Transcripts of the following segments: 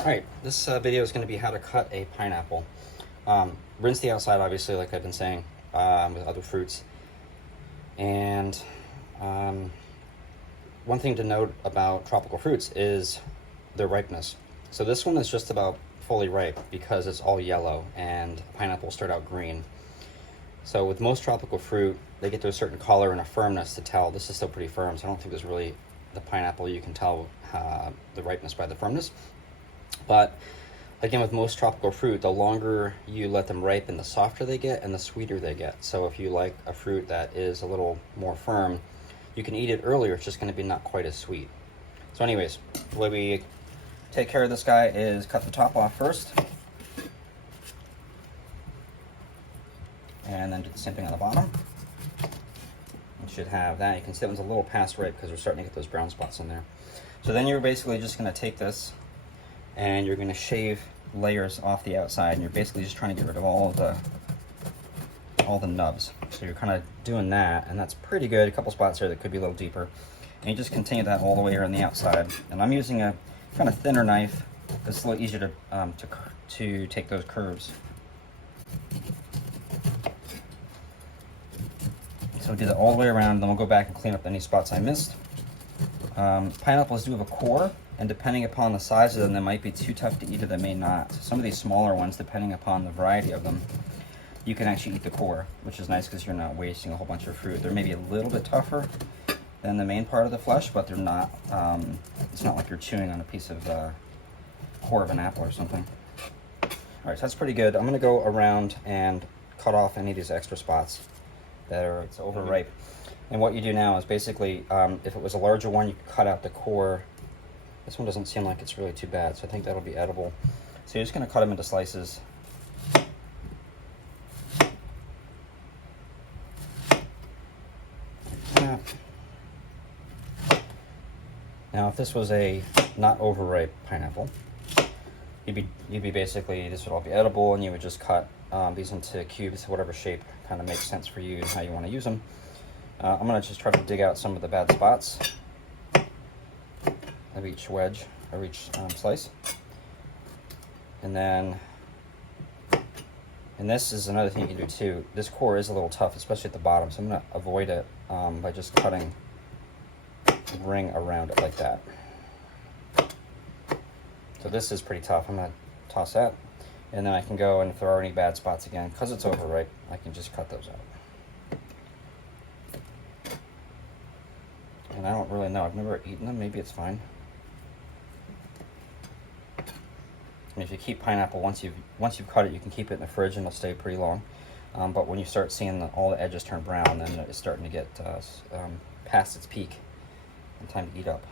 Alright, this video is going to be how to cut a pineapple. Rinse the outside, obviously, like I've been saying, with other fruits. And one thing to note about tropical fruits is their ripeness. So this one is just about fully ripe because it's all yellow, and pineapples start out green. So with most tropical fruit, they get to a certain color and a firmness to tell. This is still pretty firm, so I don't think there's really the pineapple you can tell the ripeness by the firmness. But again, with most tropical fruit, the longer you let them ripen, the softer they get and the sweeter they get. So if you like a fruit that is a little more firm, you can eat it earlier. It's just going to be not quite as sweet. So anyways, the way we take care of this guy is cut the top off first, and then do the same thing on the bottom. You should have that. You can see that one's a little past ripe because we're starting to get those brown spots in there. So then you're basically just going to take this and you're going to shave layers off the outside, and you're basically just trying to get rid of all the nubs. So you're kind of doing that, and that's pretty good. A couple spots there that could be a little deeper, and you just continue that all the way around the outside. And I'm using a kind of thinner knife. It's a little easier to take those curves. So we'll do that all the way around, then we'll go back and clean up any spots I missed. Pineapples do have a core, and depending upon the size of them, they might be too tough to eat or they may not. So some of these smaller ones, depending upon the variety of them, you can actually eat the core, which is nice because you're not wasting a whole bunch of fruit. They're maybe a little bit tougher than the main part of the flesh, but they're not, it's not like you're chewing on a piece of core of an apple or something. All right, so that's pretty good. I'm gonna go around and cut off any of these extra spots that are overripe. And what you do now is basically, if it was a larger one, you could cut out the core. This one doesn't seem like it's really too bad, so I think that'll be edible. So you're just going to cut them into slices. Now, if this was a not overripe pineapple, you'd be basically, this would all be edible, and you would just cut these into cubes, whatever shape kind of makes sense for you and how you want to use them. I'm going to just try to dig out some of the bad spots of each wedge, or each slice. And then, and this is another thing you can do too. This core is a little tough, especially at the bottom, so I'm going to avoid it by just cutting a ring around it like that. So this is pretty tough. I'm going to toss that, and then I can go, and if there are any bad spots again, because it's overripe, I can just cut those out. And I don't really know. I've never eaten them. Maybe it's fine. And if you keep pineapple, once you've cut it, you can keep it in the fridge and it'll stay pretty long. But when you start seeing all the edges turn brown, then it's starting to get past its peak and time to eat up.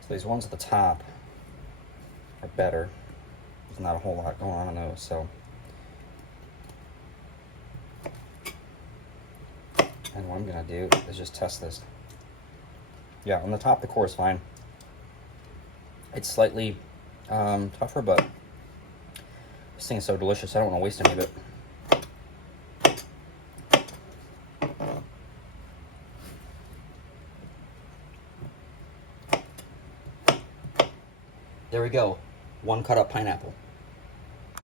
So these ones at the top are better. There's not a whole lot going on in those, so. And what I'm gonna do is just test this. Yeah, on the top the core is fine. It's slightly tougher, but this thing is so delicious, I don't want to waste any of it. There we go, one cut up pineapple.